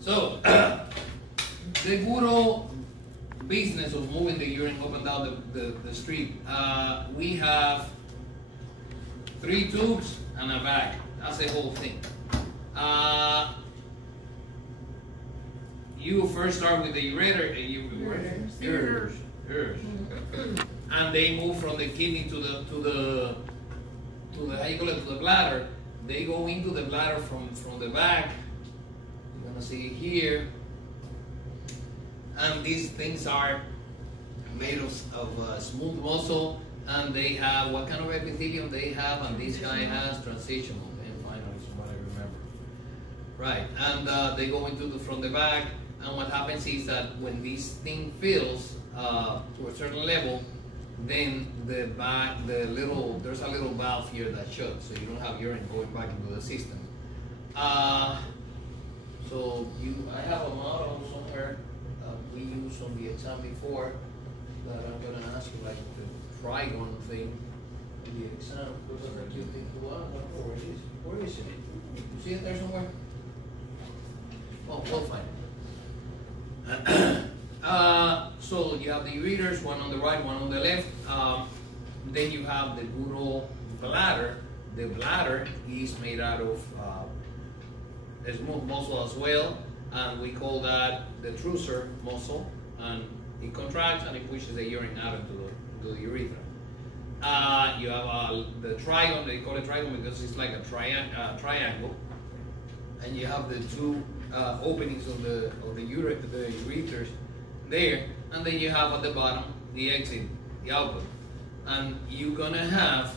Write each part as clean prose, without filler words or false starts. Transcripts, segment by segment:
So, the good old business of moving the urine up and down the street, we have 3 tubes and a bag. That's the whole thing. You first start with the ureters, and they move from the kidney to the how you call it, to the bladder. They go into the bladder from the back. You're gonna see it here, and these things are made of smooth muscle, and they have what kind of epithelium they have, and this guy has transitional. And finally, what I remember, right? And they go from the back, and what happens is that when this thing fills to a certain level, then there's a little valve here that shuts, so you don't have urine going back into the system. So I have a model somewhere we used on the exam before that I'm going to ask you, like the trigon thing in the exam. Looks like a cute thing. Well, I don't know where it is. Where is it? You see it there somewhere? Well, we'll find it. So you have the ureters, one on the right, one on the left. Then you have the good old bladder. The bladder is made out of a smooth muscle as well, and we call that the trusser muscle, and it contracts and it pushes the urine out into the urethra. You have the trigon. They call it trigon because it's like a triangle, and you have the 2 openings of the ureters there, and then you have at the bottom the exit, the output, and you're gonna have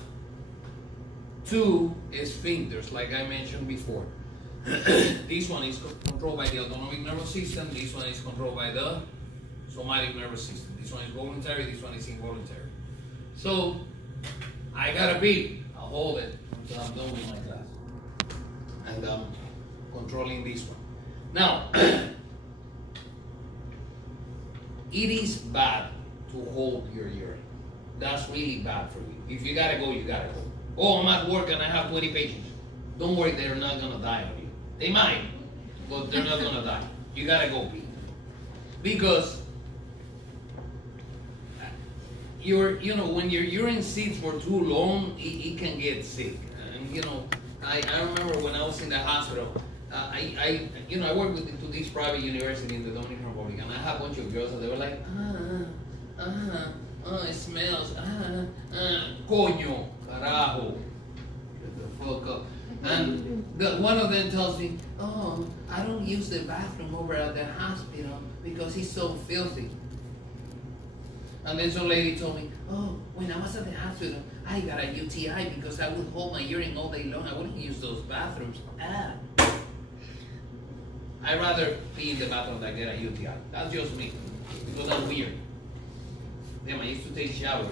2 sphincters, like I mentioned before. This one is controlled by the autonomic nervous system. This one is controlled by the somatic nervous system. This one is voluntary. This one is involuntary. So I gotta pee. I'll hold it until I'm done with my class, and I'm controlling this one. Now, it is bad to hold your urine. That's really bad for you. If you gotta go, you gotta go. Oh, I'm at work and I have 20 patients. Don't worry, they're not gonna die on you. They might, but they're not gonna die. You gotta go pee. Because when your urine sits for too long, it can get sick. And I remember when I was in the hospital, I worked with this private university in the Dominican Republic, and I had a bunch of girls, and they were like, it smells, coño, carajo, get the fuck up. And one of them tells me, oh, I don't use the bathroom over at the hospital because it's so filthy. And then some lady told me, oh, when I was at the hospital, I got a UTI because I would hold my urine all day long. I wouldn't use those bathrooms. I'd rather be in the bathroom than get a UTI. That's just me, because I'm weird. Damn, I used to take showers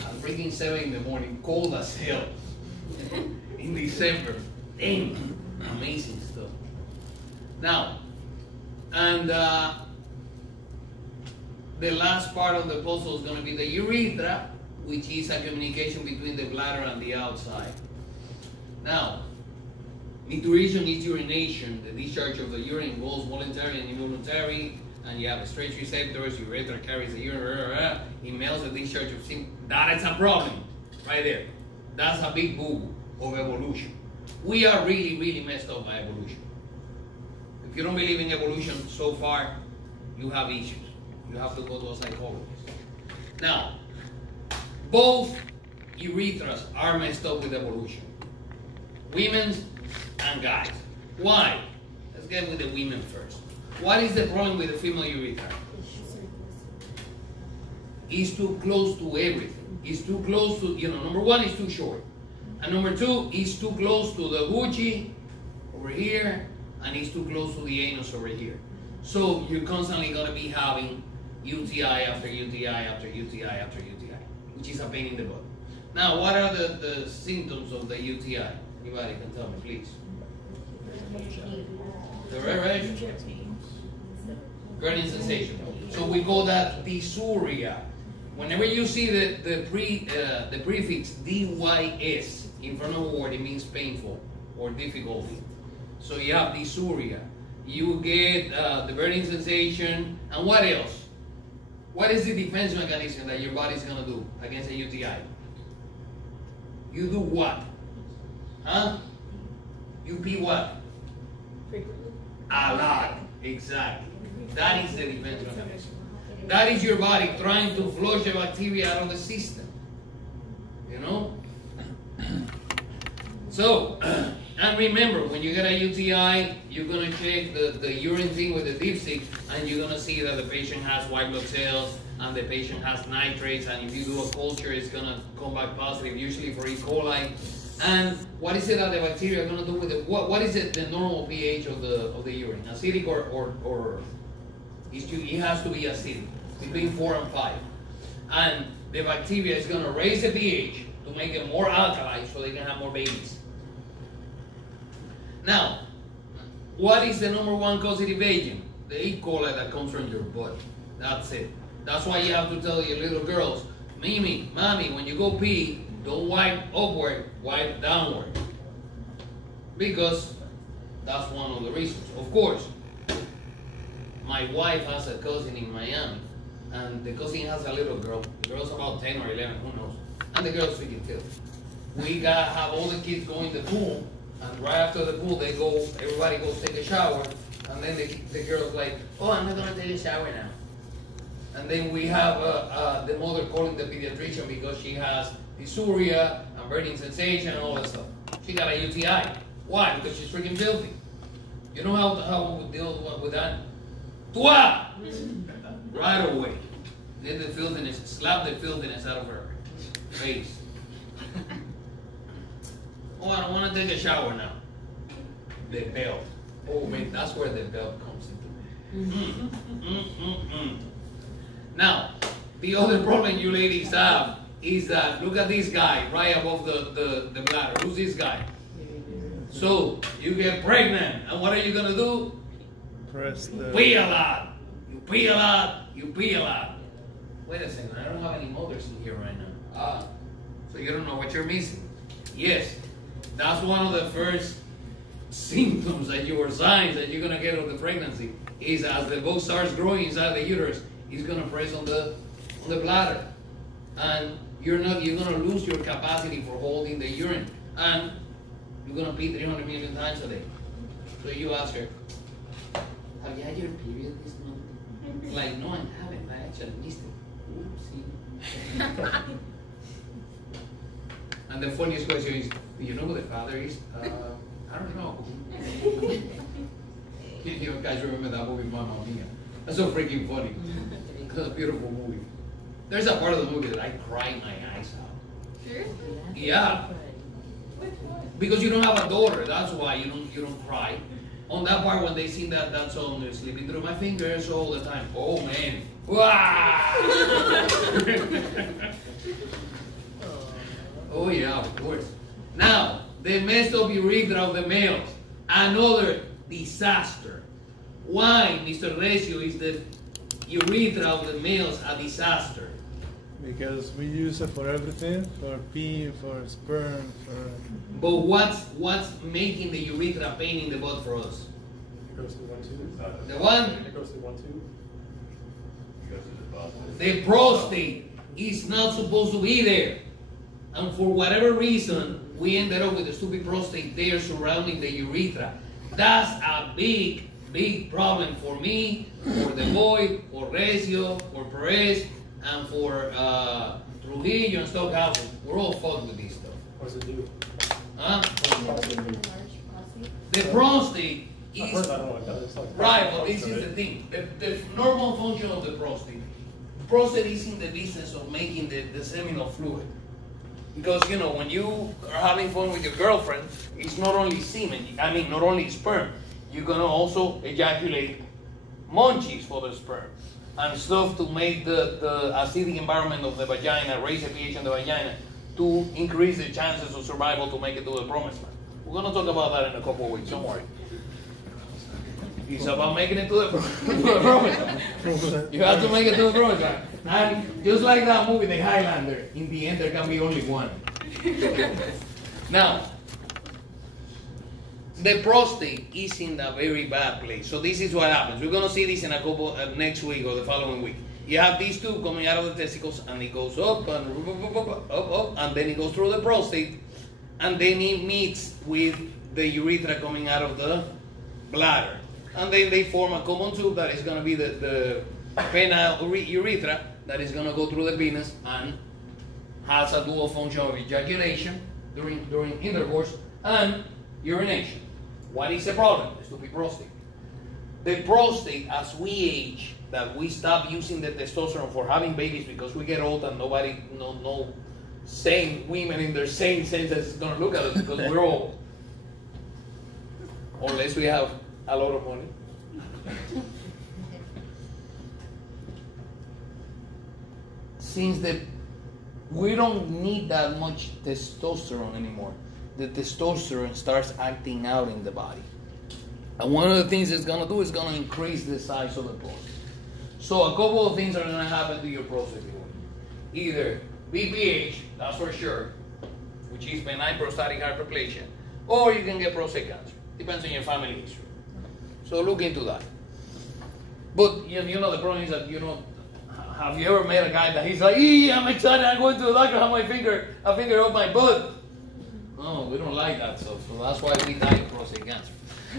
at freaking 7 in the morning, cold as hell, in December. Damn, amazing stuff. Now, and the last part of the puzzle is going to be the urethra, which is a communication between the bladder and the outside. Now, mituration is urination. The discharge of the urine involves voluntary and involuntary, and you have stretch receptors. Urethra carries the urine. It melts the discharge of semen. That is a problem right there. That's a big boo of evolution. We are really, really messed up by evolution. If you don't believe in evolution so far, you have issues. You have to go to a psychologist. Now, both urethras are messed up with evolution. Women's and guys. Why? Let's get with the women first. What is the problem with the female urethra? It's too close to everything. It's too close to, number one, it's too short. And number two, it's too close to the Gucci over here, and it's too close to the anus over here. So you're constantly going to be having UTI after UTI after UTI after UTI, which is a pain in the butt. Now, what are the symptoms of the UTI? Anybody can tell me, please. The red burning sensation. So we call that dysuria. Whenever you see the prefix DYS in front of a word, it means painful or difficulty. So you have dysuria. You get the burning sensation, and what else? What is the defense mechanism that your body's gonna do against a UTI? You do what? Huh? You pee what? Frequently. A lot. Exactly. That is the defense mechanism. That is your body trying to flush the bacteria out of the system. You know? So, and remember, when you get a UTI, you're going to check the urine thing with the dipstick, and you're going to see that the patient has white blood cells, and the patient has nitrates, and if you do a culture, it's going to come back positive, usually for E. coli. And what is it that the bacteria are going to do with it? What is it, the normal pH of the urine? Acidic or it has to be acidic, between 4 and 5. And the bacteria is going to raise the pH to make it more alkaline so they can have more babies. Now, what is the number one causative agent? The E. coli that comes from your butt. That's it. That's why you have to tell your little girls, Mimi, Mommy, when you go pee, don't wipe upward, wipe downward. Because that's one of the reasons. Of course, my wife has a cousin in Miami, and the cousin has a little girl. The girl's about 10 or 11, who knows? And the girl's freaking filthy. We gotta have all the kids go in the pool, and right after the pool, everybody goes take a shower, and then the girl's like, oh, I'm not gonna take a shower now. And then we have the mother calling the pediatrician because she has dysuria and burning sensation and all that stuff. She got a UTI. Why? Because she's freaking filthy. You know how we deal with that? Tua! Right away. Get the filthiness, slap the filthiness out of her face. Oh, I don't want to take a shower now. The belt. Oh man, that's where the belt comes into. Now, the other problem you ladies have is that, look at this guy right above the bladder. Who's this guy? So, you get pregnant, and what are you going to do? Pee a lot. You pee a lot, you pee a lot. Wait a second, I don't have any mothers in here right now. So you don't know what you're missing. Yes, that's one of the first symptoms or signs that you're going to get of the pregnancy, is as the bug starts growing inside the uterus, it's going to press on the bladder. And you're going to lose your capacity for holding the urine. And you're going to pee 300 million times a day. So you ask her, have you had your period this month? Like, no, I haven't. I actually missed it. Oopsie. And the funniest question is, do you know who the father is? I don't know. You guys remember that movie, Mamma Mia? That's so freaking funny. It's a beautiful movie. There's a part of the movie that I cried my eyes out. Seriously? Yeah. Because you don't have a daughter, that's why you don't cry. On that part when they sing that song, they're slipping through my fingers all the time. Oh man. Oh yeah, of course. Now, the messed up urethra of the males. Another disaster. Why, Mr. Recio, is the urethra of the males a disaster? Because we use it for everything, for pee, for sperm, for... But what's making the urethra pain in the butt for us? It goes through one tube. The one? It goes through one tube. The prostate is not supposed to be there. And for whatever reason, we ended up with a stupid prostate there surrounding the urethra. That's a big, big problem for me, for the boy, for Recio, for Perez, and for Trujillo and Stockhausen. We're all fucked with this stuff. What does it do? Huh? What does it do? The prostate I've is... heard that one. It's like Right, but this is the thing. The normal function of the prostate is in the business of making the seminal fluid. Because, you know, when you are having fun with your girlfriend, it's not only semen, not only sperm. You're going to also ejaculate munchies for the sperm and stuff to make the acidic environment of the vagina, raise the pH in the vagina, to increase the chances of survival to make it to the promised land. We're going to talk about that in a couple of weeks, don't worry. It's about making it to the promised land. You have to make it to the promised land. And just like that movie, The Highlander, in the end there can be only one. Now, the prostate is in a very bad place. So this is what happens. We're gonna see this in a couple next week or the following week. You have these two coming out of the testicles, and it goes up and up, and then it goes through the prostate, and then it meets with the urethra coming out of the bladder, and then they form a common tube that is gonna be the penile urethra that is gonna go through the penis and has a dual function of ejaculation during intercourse and urination. What is the problem? The stupid prostate. The prostate, as we age, that we stop using the testosterone for having babies because we get old and nobody, no sane women in their sane senses is going to look at us because we're old. Unless we have a lot of money. Since we don't need that much testosterone anymore, the testosterone starts acting out in the body. And one of the things it's going to do is going to increase the size of the prostate. So a couple of things are going to happen to your prostate. Either BPH, that's for sure, which is benign prostatic hyperplasia, or you can get prostate cancer. Depends on your family history. So look into that. But you know the problem is that, have you ever met a guy that he's like, I'm excited, I'm going to the doctor, have a finger up my butt. No, we don't like that stuff. So that's why we die of prostate cancer.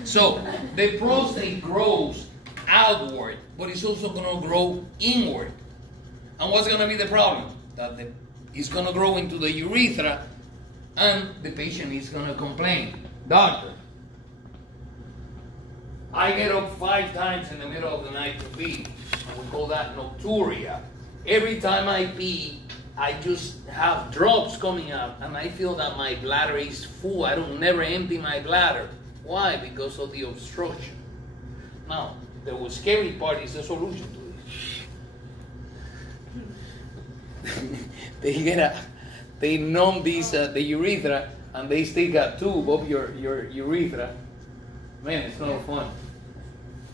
So the prostate grows outward, but it's also going to grow inward. And what's going to be the problem? That it's going to grow into the urethra, and the patient is going to complain, doctor, I get up 5 times in the middle of the night to pee, and we call that nocturia. Every time I pee, I just have drops coming out, and I feel that my bladder is full. I don't never empty my bladder. Why? Because of the obstruction. Now, the scary part is the solution to this. They numb these the urethra, and they stick a tube up your urethra. Man, it's not fun.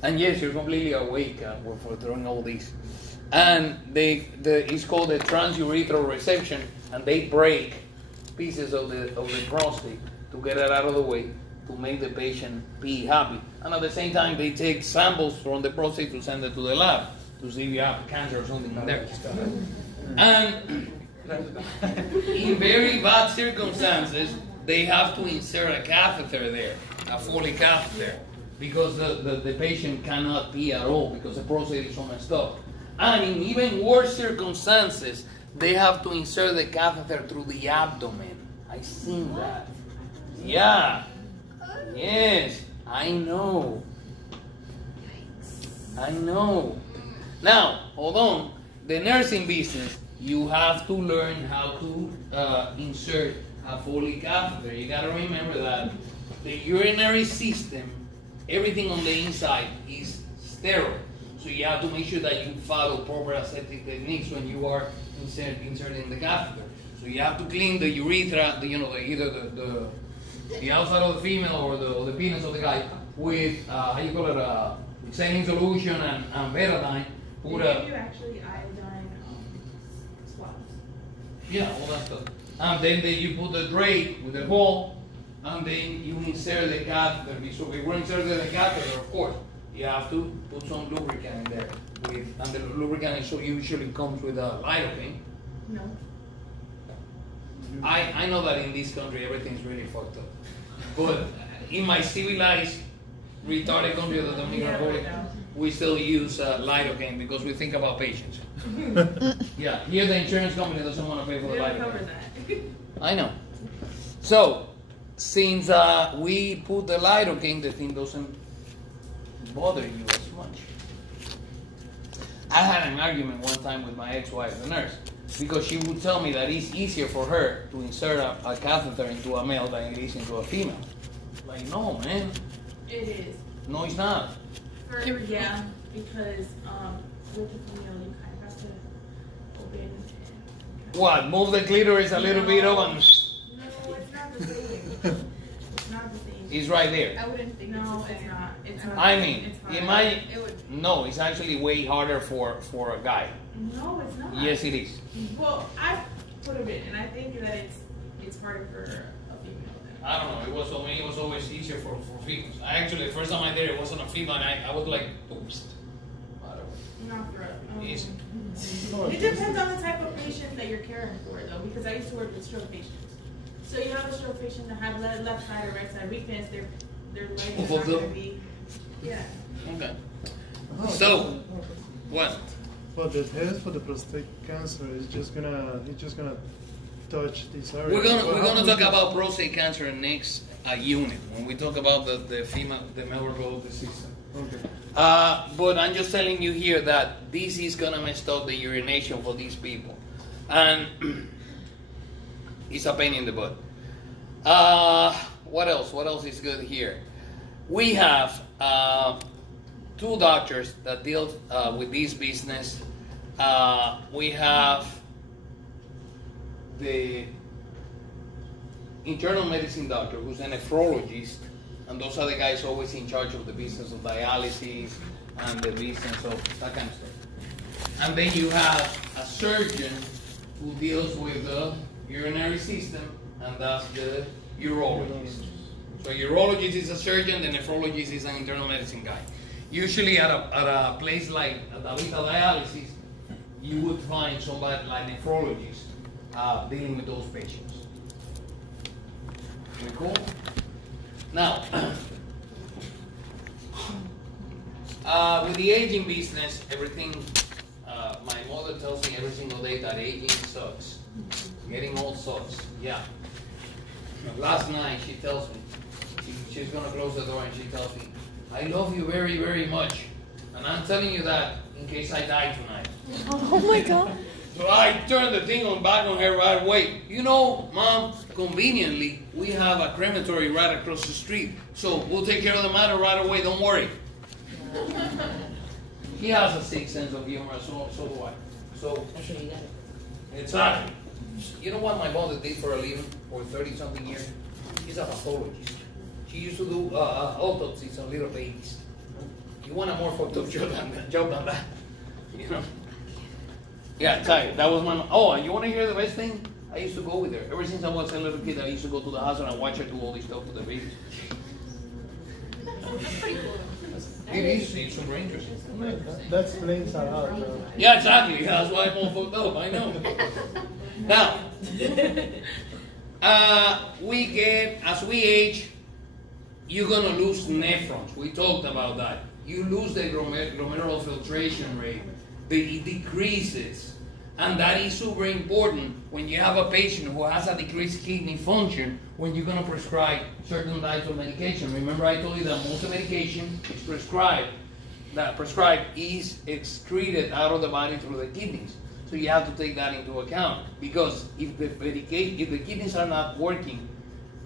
And yes, you're completely awake for throwing all these. And it's called the transurethral resection, and they break pieces of the prostate to get it out of the way to make the patient pee happy. And at the same time, they take samples from the prostate to send it to the lab to see if you have cancer or something in there. And in very bad circumstances, they have to insert a catheter there, a Foley catheter, because the patient cannot pee at all because the prostate is so messed up. And in even worse circumstances, they have to insert the catheter through the abdomen. I've seen that. Yeah. Yes, I know. Now, hold on. The nursing business, you have to learn how to insert a Foley catheter. You got to remember that the urinary system, everything on the inside is sterile. So you have to make sure that you follow proper aseptic techniques when you are inserting the catheter. So you have to clean the urethra, either the outside of the female or the penis of the guy with saline solution and betadine. They give you actually iodine swabs. Yeah, all that stuff. And then you put the drape with the hole, and then you insert the catheter. So if we're inserting the catheter, of course, you have to put some lubricant in there. And the lubricant usually comes with a lidocaine. No. I know that in this country everything's really fucked up. But in my civilized, retarded country of the Dominican Republic, we still use lidocaine because we think about patients. Yeah, here the insurance company doesn't want to pay for the lidocaine. Cover that. I know. So, since we put the lidocaine, the thing doesn't bother you as much. I had an argument one time with my ex-wife, the nurse, because she would tell me that it's easier for her to insert a catheter into a male than it is into a female. Like, no, man. It is. No, it's not. Yeah, because with the female, you kind of have to open and... What? Move the clitoris a little bit up and... No, it's not the same. It's not the same. It's right there. I wouldn't think no, it's not. It's not. I mean, it would. No, it's actually way harder for a guy. No, it's not. Yes, it is. Well, I put a bit, and I think that it's harder for a female. I don't know. It was always easier for females. I actually, the first time I did it wasn't a female. I was like, oops. Whatever. Not for Easy. It depends on the type of patient that you're caring for, though, because I used to work with stroke patients. So you have a stroke patient that have left side or right side weakness. Their legs are not going to be. Yeah. Okay. So, what? Well, the test for the prostate cancer is just gonna touch this area. We're gonna talk about prostate cancer next unit when we talk about the male reproductive system. Okay. But I'm just telling you here that this is gonna mess up the urination for these people, and it's a pain in the butt. What else? What else is good here? We have 2 doctors that deal with this business. We have the internal medicine doctor, who's a nephrologist, and those are the guys always in charge of the business of dialysis and the business of that kind of stuff. And then you have a surgeon who deals with the urinary system, and that's the urologist. So urologist is a surgeon, the nephrologist is an internal medicine guy. Usually at a place like Davita Dialysis, you would find somebody like nephrologist dealing with those patients. Okay, cool? Now, with the aging business, everything, my mother tells me every single day that aging sucks. Getting old sucks, yeah. Last night she tells me, she's gonna close the door and she tells me, I love you very, very much. And I'm telling you that in case I die tonight. Oh my God. So I turned the thing back on her right away. You know, Mom, conveniently, we have a crematory right across the street. So we'll take care of the matter right away, don't worry. He has a sick sense of humor, so do I. So, exactly. You know what my mother did for a living for 30-something years? She's a pathologist. She used to do autopsies on little babies. You want a more fucked up joke than that? You know? Yeah, sorry, that was my. Oh, and you want to hear the best thing? I used to go with her. Ever since I was a little kid, I used to go to the house and I watch her do all this stuff with the babies. That's pretty cool. It is. It's super interesting. That explains a lot. Though. Yeah, exactly. That's why I'm all fucked up. I know. Now, as we age, you're gonna lose nephrons. We talked about that. You lose the glomerular filtration rate. It decreases. And that is super important when you have a patient who has a decreased kidney function when you're going to prescribe certain types of medication. Remember I told you that most of the medication is prescribed is excreted out of the body through the kidneys. So you have to take that into account, because if the kidneys are not working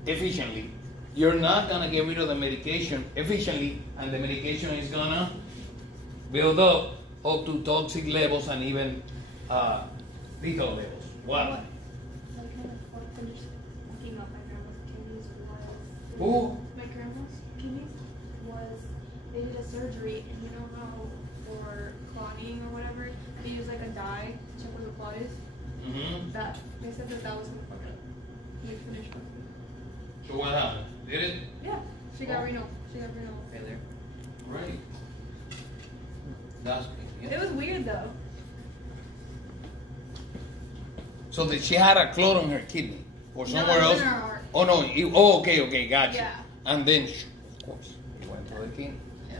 efficiently, you're not going to get rid of the medication efficiently, and the medication is going to build up to toxic levels and even lethal levels. What? Who? My grandma's kidneys was, they did a surgery, and you know how for clotting or whatever, they use like a dye to check where the clot is? Mm-hmm. That, they said that was gonna fuck up. They finished up. So what happened? Did it? Yeah, she got renal failure. Right. That's big, yeah. It was weird though. So that she had a clot on her kidney or somewhere No, else? in her heart. Oh no! Okay, gotcha. Yeah. And then, of course, it went to the kidney. Yeah.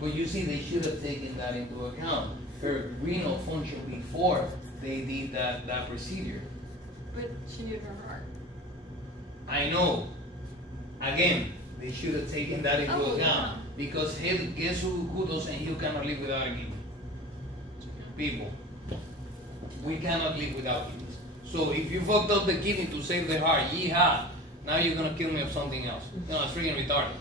But you see, they should have taken that into account. Her renal function before they did that procedure. But she needed her heart. I know. Again, they should have taken that into account. Yeah. Because guess who doesn't? You cannot live without a kidney. People. We cannot live without kidneys. So if you fucked up the kidney to save the heart, yeehaw, now you're gonna kill me of something else. You know, it's freaking retarded.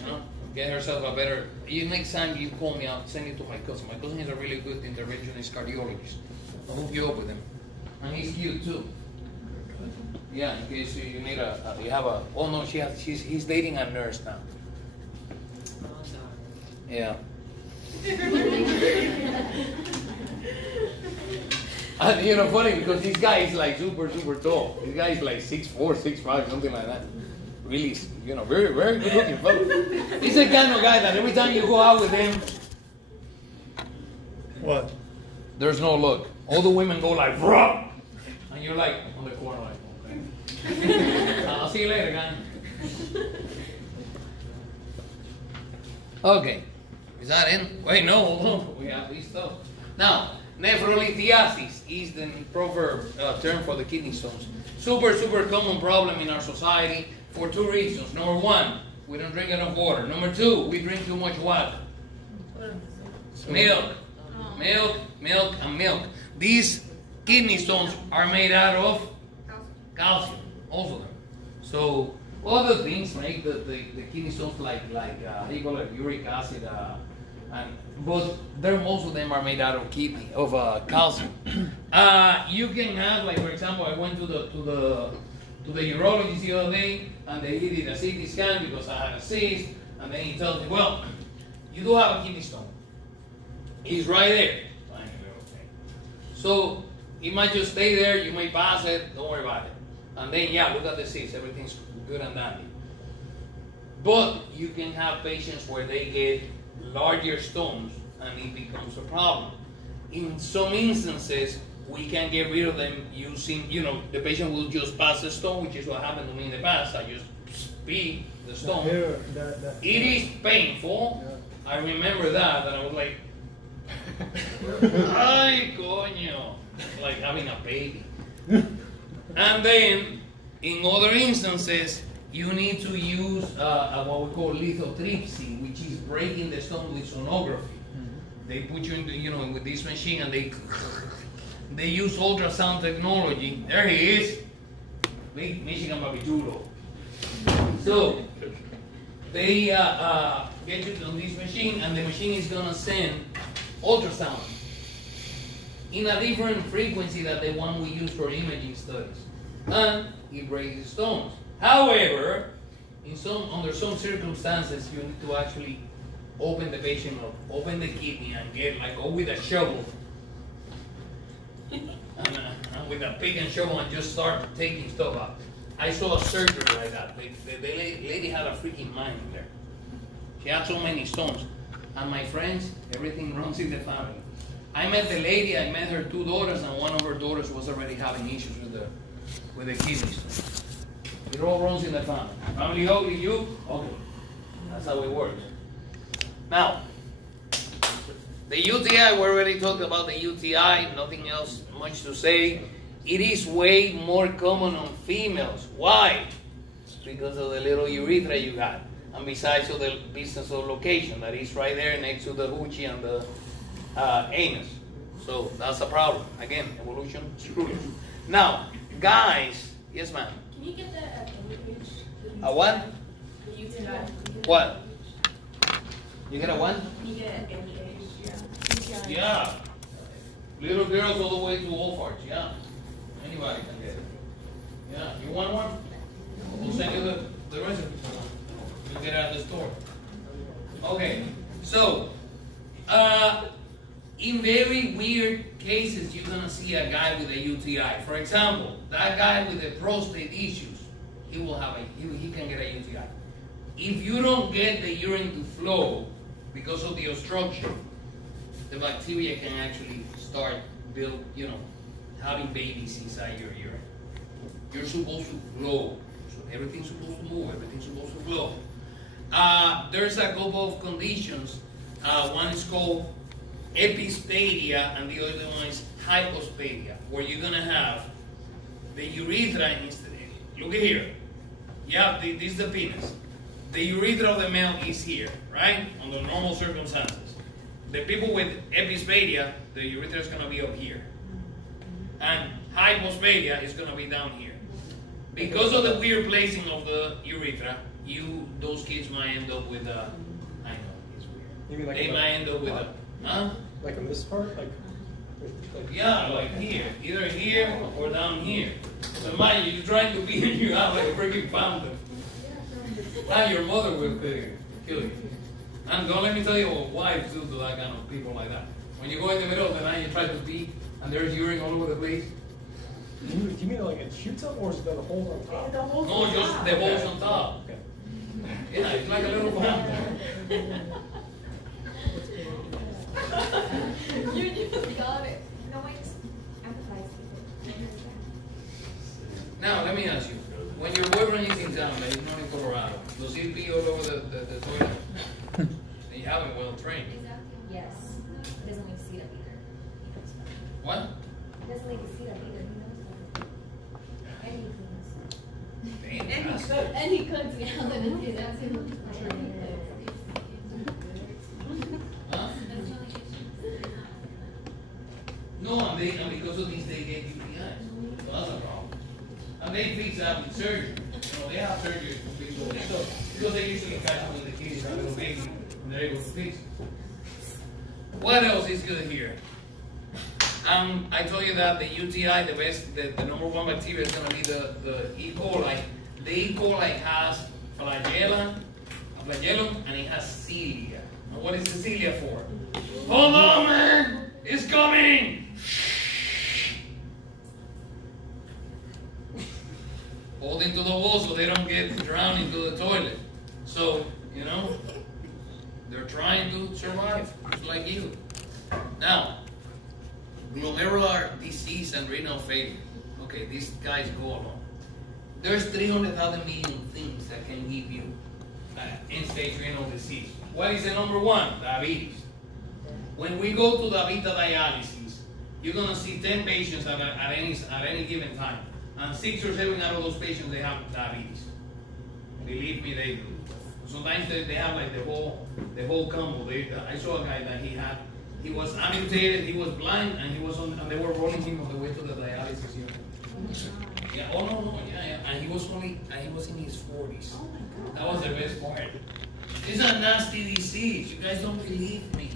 You know? Get herself a better. Next time you call me, I'll send you to my cousin. My cousin is a really good interventionist cardiologist. I'll hook you up with him. And he's cute too. Yeah, in case you need you have a. Oh no, he's dating a nurse now. Yeah. And you know, funny because this guy is like super tall. This guy is like 6'4", 6'5", something like that. Really, you know, very good looking fellow. He's the kind of guy that every time you go out with him, What? there's no look. All the women go like, bruh, and you're like on the corner like, okay. I'll see you later, guy. Okay, is that in? Wait, no, hold on. We have this stuff. Now, nephrolithiasis is the proper term for the kidney stones. Super common problem in our society for two reasons. Number one, we don't drink enough water. Number two, we drink too much water. Milk. These kidney stones are made out of calcium, also them. So other things make the kidney stones like how you call it, uric acid, but most of them are made out of calcium. You can have, like, for example, I went to the urologist the other day, and they did a CT scan because I had a cyst, and then he tells me, well, you do have a kidney stone. It's right there. So it might just stay there. You may pass it. Don't worry about it. And then, yeah, look at the cyst. Everything's good and dandy. But you can have patients where they get larger stones and it becomes a problem. In some instances, we can get rid of them using, the patient will just pass the stone, which is what happened to me in the past. I just beat the stone. It is painful. Yeah. I remember that, and I was like, ay, coño, like having a baby. And then, in other instances, you need to use what we call lithotripsy, which is breaking the stone with sonography. Mm-hmm. They put you into, with this machine, and they use ultrasound technology. There he is, big Michigan Babitulo. So they get you on this machine, and the machine is gonna send ultrasound in a different frequency than the one we use for imaging studies, and it breaks the stones. However, under some circumstances, you need to actually open the patient up, open the kidney, and go with a shovel, and with a pick and shovel, and just start taking stuff out. I saw a surgery like that. The lady had a freaking mind in there. She had so many stones. And my friends, everything runs in the family. I met the lady, I met her two daughters, and one of her daughters was already having issues with the kidneys. It all runs in the family. Family ugly, you ugly. That's how it works. Now, the UTI, we already talked about the UTI, nothing else much to say. It is way more common on females. Why? Because of the little urethra you got. And besides of the business of location that is right there next to the hoochie and the anus. So that's a problem. Again, evolution screws. Now, guys, yes ma'am? Can you get that page? A what? The UTI. What? You get a what? Can you get any age? Yeah. Little girls all the way to old farts, yeah. Anybody can get it. Yeah. You want one? We'll send you the recipe. You get out of the store. Okay. So, in very weird cases, you're gonna see a guy with a UTI. For example, that guy with the prostate issues, he can get a UTI. If you don't get the urine to flow because of the obstruction, the bacteria can actually start having babies inside your urine. You're supposed to flow. So everything's supposed to move, everything's supposed to flow. There's a couple of conditions. One is called epispadia, and the other one is hypospadia, where you're going to have the urethra instead. Look at here. Yeah, this is the penis. The urethra of the male is here, right? Under normal circumstances. The people with epispadia, the urethra is going to be up here. And hypospadia is going to be down here. Because of the weird placing of the urethra, those kids might end up with a, I know, it's weird. You mean like they might end up with a, huh? Like in this part? Yeah, like here. Either here or down here. So mind you, you're trying to be and you have like a freaking fountain. And your mother will kill you. And don't let me tell you what wives do to that kind of people like that. When you go in the middle of the night, you try to pee, and there's urine all over the place. Do you mean like it shoots up or is it the holes on top? The whole No, just the holes on top. Okay. Yeah, it's like a little bomb. You got it. No, I just empathize with it. Now, let me ask you, when your boyfriend is in town, but he's not in Colorado, does he pee all over the toilet? And you have him well trained. Yes. He doesn't like to see it up either. He knows that. What? He doesn't like to see it up either. He knows that. And he cleans. Damn, And he that's- cooks. And he cooks. Yeah, that's him. Huh? No, and because of this, they get UTIs. So that's a problem. And they fix that with surgery. You know, they have surgery for people because they usually catch them when the kids are a little baby and they're able to fix it. What else is good here? I told you that the UTI, the number one bacteria is going to be the E. coli. The E. coli has flagellum, and it has cilia. And what is the cilia for? Hold on, man! It's coming! Hold into the wall so they don't get drowned into the toilet. So, you know, they're trying to survive, just like you. Now, glomerular disease and renal failure. Okay, these guys go along. There's 300,000 million things that can give you end-stage renal disease. What is the number one? Diabetes. When we go to DaVita dialysis, you're gonna see 10 patients at any given time, and 6 or 7 out of those patients they have diabetes. Believe me, they do. Sometimes they have like the whole combo. I saw a guy that he was amputated, he was blind, and they were rolling him on the way to the dialysis unit. Yeah. Oh no. Yeah. And he was in his 40s. Oh my God. That was the best part. It's a nasty disease. You guys don't believe me.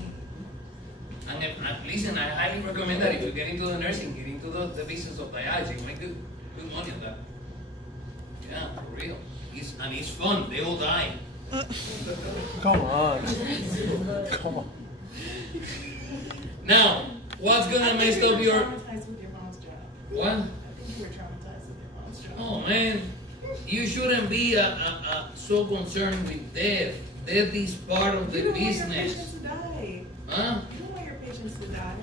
And listen, I highly recommend that if you get into the nursing, get into the business of dialysis, you make good money on that. Yeah, for real. It's fun. They all die. Come on. Come on. Now, what's gonna mess up your? Traumatized with your mom's job. What? I think you were traumatized with your mom's job. Oh man, you shouldn't be so concerned with death. Death is part of the You don't want your business. patients to die. Huh? You don't want your patients to die.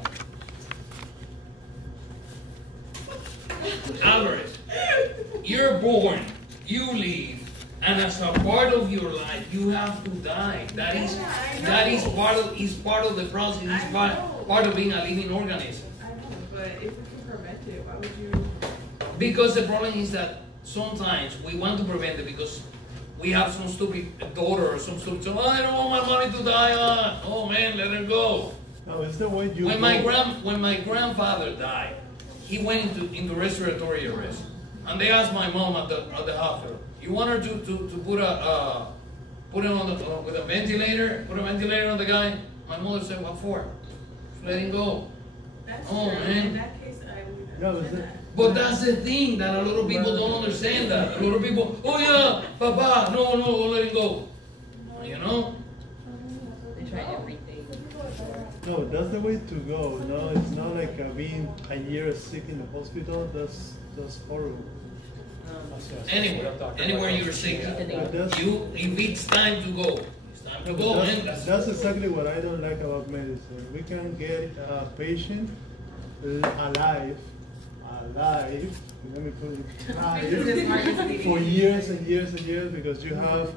Alvarez, you're born, you live, and as a part of your life, you have to die. That is part of the process. It's part of being a living organism. I know, but if we can prevent it, why would you? Because the problem is that sometimes we want to prevent it because we have some stupid daughter or some stupid son. Oh, I don't want my mommy to die. Oh man, let her go. No, it's the way you When go. my grandfather died, he went into respiratory arrest, and they asked my mom at the hospital, "You want her to put him on with a ventilator? Put a ventilator on the guy?" My mother said, "What for? Just let him go." That's Oh, true. man. In that case, I would Yeah, but understand the- that. But that's the thing that a lot of people don't understand. That a lot of people, "Oh yeah, Papa, no, don't let him go." You know. They try everything. No, that's the way to go. No, it's not like being a year sick in the hospital. That's horrible. Anywhere you're sick, But that's, if it's time to go, it's time to go, man. that's exactly what I don't like about medicine. We can get a patient alive, let me put it alive, for years and years and years because you have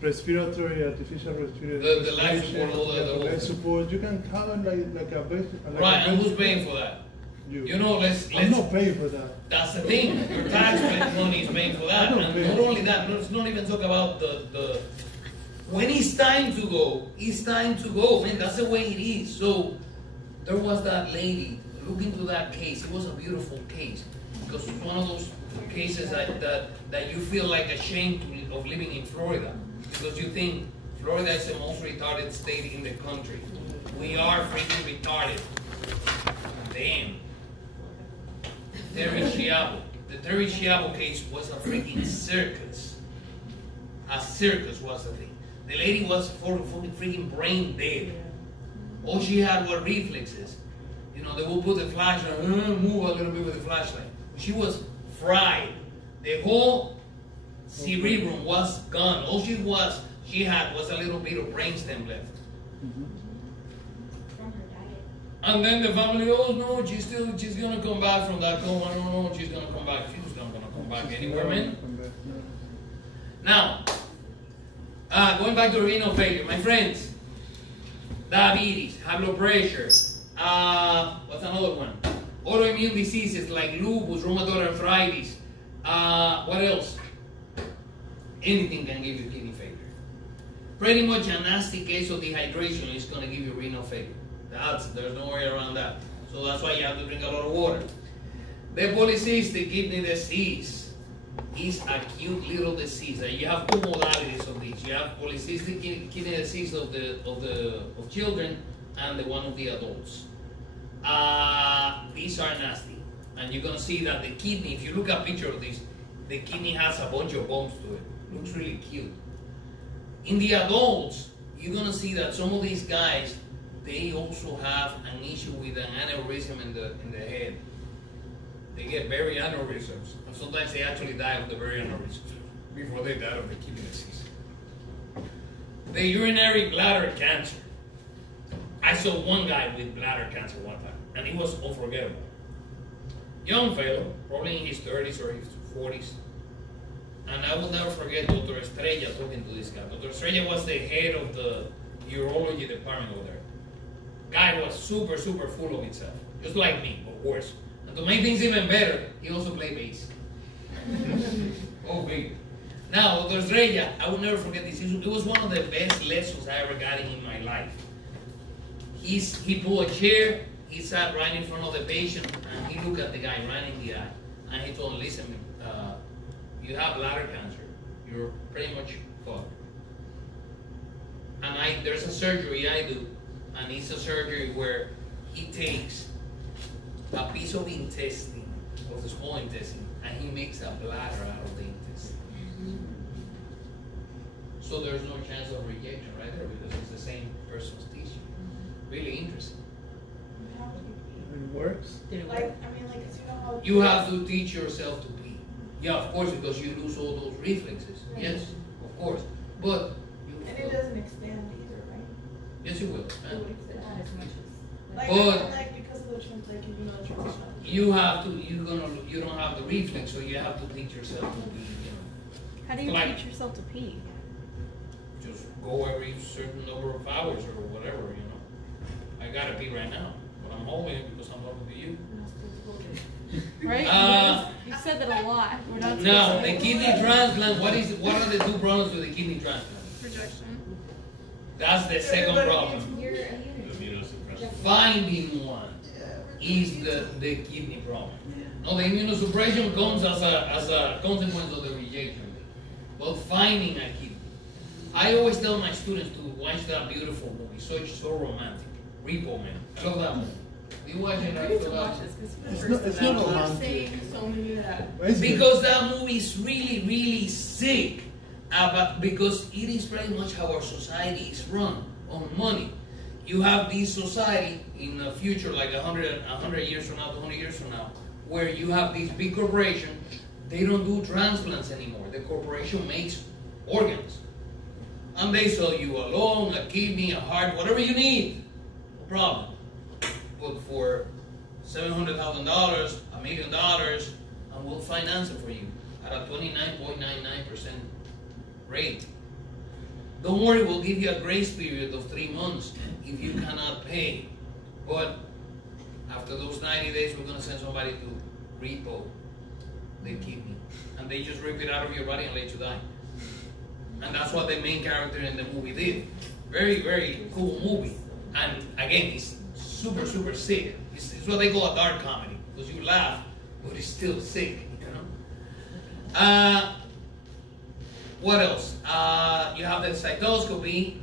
respiratory, artificial respiratory The life support, all the life support. You can have like a patient. Like Right, a and who's patient- paying for that? You know, I'm not paying for that. That's the thing. Your tax money is paying for that. I don't And pay. not only that, let's not even talk about the when it's time to go, it's time to go. Man, that's the way it is. So there was that lady. Look into that case. It was a beautiful case. Because it's one of those cases that you feel like ashamed of living in Florida. Because you think Florida is the most retarded state in the country. We are freaking retarded. Damn. Terry Schiavo. The Terry Schiavo case was a freaking circus. A circus was the thing. The lady was freaking brain dead. All she had were reflexes. You know, they will put the flashlight, move a little bit with the flashlight. She was fried. The whole cerebrum was gone. All she had was a little bit of brainstem left. From her diet. And then the family, oh no, she's gonna come back from that coma. No, she's gonna come back. She's not gonna come back anywhere, man. Now, going back to renal failure, my friends, diabetes, high blood pressure, what's another one? Autoimmune diseases like lupus, rheumatoid arthritis, what else? Anything can give you kidney failure. Pretty much a nasty case of dehydration is going to give you renal failure. There's no way around that. So that's why you have to drink a lot of water. The polycystic kidney disease is a cute little disease. You have two modalities of this. You have polycystic kidney disease of children and the one of the adults. These are nasty, and you're gonna see that the kidney. If you look at a picture of this, the kidney has a bunch of bones to it. Looks really cute. In the adults, you're gonna see that some of these guys, they also have an issue with an aneurysm in the head. They get very aneurysms, and sometimes they actually die of the very aneurysm before they die of the kidney disease. The urinary bladder cancer. I saw one guy with bladder cancer one time, and he was unforgettable. Young fellow, probably in his 30s or his 40s. And I will never forget Dr. Estrella talking to this guy. Dr. Estrella was the head of the urology department over there. Guy was super, super full of himself. Just like me, but worse. And to make things even better, he also played bass. Oh, big. Now, Dr. Estrella, I will never forget this. It was one of the best lessons I ever got in my life. He pulled a chair, he sat right in front of the patient, and he looked at the guy right in the eye. And he told him, listen, you have bladder cancer. You're pretty much fucked. And there's a surgery I do, and it's a surgery where he takes a piece of intestine, of the small intestine, and he makes a bladder out of the intestine. So there's no chance of rejection right there because it's the same person's tissue. Really interesting. It works. Did it work? Like, I mean, like, 'cause you know how. You have to teach yourself to pee. Yeah, of course, because you lose all those reflexes. Right. Yes, of course. But And it doesn't extend either, right? yes, it will. It would extend. Not as much as. Like, But- like because of the translation, you know, the translation. You have to. You don't have the reflex, so you have to teach yourself to pee. You know, How do you Like- teach yourself to pee? just go every certain number of hours or whatever. You know, I gotta pee right now, but I'm holding it because I'm talking to you. Right? You said that a lot. We're not Now, supposed the to- kidney transplant. What are the two problems with the kidney transplant? Rejection. That's the second problem. You're immunity. Finding one is the kidney problem. No, the immunosuppression comes as a consequence of the rejection. But finding a kidney. I always tell my students to watch that beautiful movie, so romantic. Repo Man. I love that movie. Do you watch it? I need to watch this because It's not people are romantic. saying so many of that. It's good. Because that movie is really, really sick. Because it is pretty much how our society is run on money. You have this society in the future, like 100 years from now, 200 years from now, where you have these big corporations. They don't do transplants anymore. The corporation makes organs. And they sell you a lung, a kidney, a heart, whatever you need. No problem. But for $700,000, $1 million, and we'll finance it for you at a 29.99% rate. Don't worry, we'll give you a grace period of 3 months if you cannot pay. But after those 90 days, we're going to send somebody to repo the kidney. And they just rip it out of your body and let you die. And that's what the main character in the movie did. Very, very cool movie. And again, it's super, super sick. It's what they call a dark comedy. Because you laugh, but it's still sick, you know? What else? You have the cytoscopy.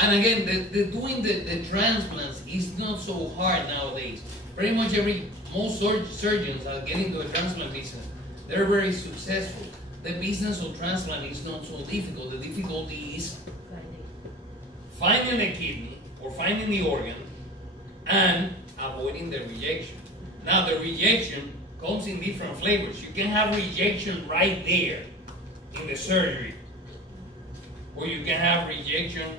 And again, doing the transplants is not so hard nowadays. Pretty much most surgeons are getting into a transplant business. They're very successful. The business of transplant is not so difficult. The difficulty is finding the kidney or finding the organ, and avoiding the rejection. Now the rejection comes in different flavors. You can have rejection right there in the surgery, or you can have rejection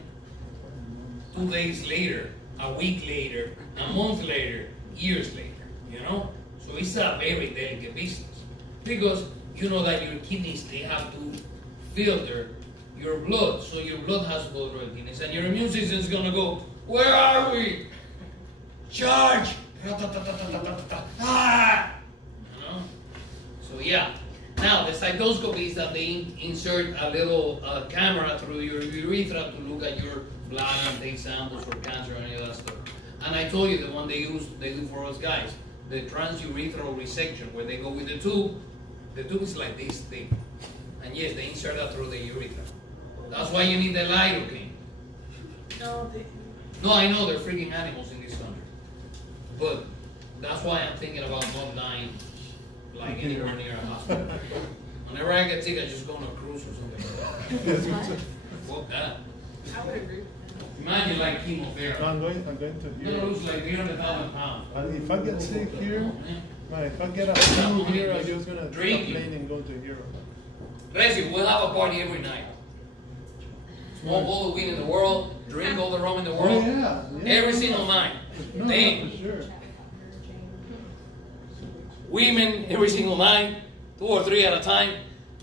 2 days later, a week later, a month later, years later, you know? So it's a very delicate business, because you know that your kidneys, they have to filter your blood, so your blood has to go through the kidneys, and your immune system is going to go, where are we? Charge! Ah! You know? So yeah. Now the cystoscopy is that they insert a little camera through your urethra to look at your blood and take samples for cancer and any of that stuff. And I told you the one they do for us guys, the transurethral resection, where they go with the tube. The tube is like this thing, and yes, they insert that through the urethra. That's why you need the lidocaine. No, I know they're freaking animals in this country, but that's why I'm thinking about not dying like anywhere near a hospital. Whenever I get sick, I just go on a cruise or something. Fuck that. I would agree. Imagine like chemotherapy. I'm going to You're gonna lose like 300,000 pounds. And if I get sick here, Oh, man, if I get a flu here, I'm just gonna take a Drinking. plane and go to Europe. Resi, we'll have a party every night. Smoke all the weed in the world, drink all the rum in the world, every single night. No, Then, for sure. women every single night, 2 or 3 at a time,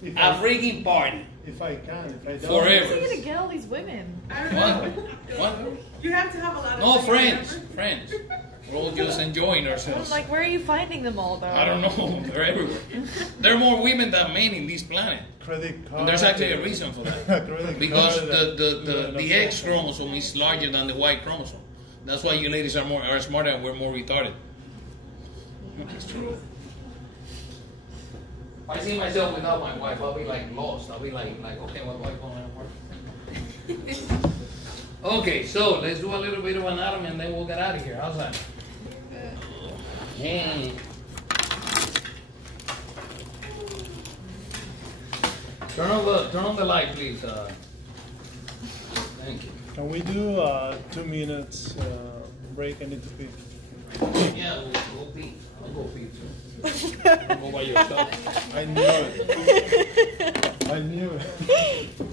If a I, freaking party. if I can, if I don't. Forever. Where's he gonna get all these women? I don't know. What? You have to have a lot of No, money, friends, remember? friends. We're all just enjoying I'm ourselves. like, where are you finding them all, though? I don't know, they're everywhere. There are more women than men in this planet. Credit card. And there's actually a reason for that. Credit Because card, the X chromosome is larger than the Y chromosome. That's why you ladies are smarter and we're more retarded. It's true. If I see myself without my wife, I'll be like lost. I'll be like okay, what wife going to work? Okay, so let's do a little bit of anatomy and then we'll get out of here. How's that? Hey. Turn on the light, please. Thank you. Can we do 2 minutes break? I need to pee. Yeah, we'll pee. I'll go pee too. Go by yourself. I knew it. I knew it.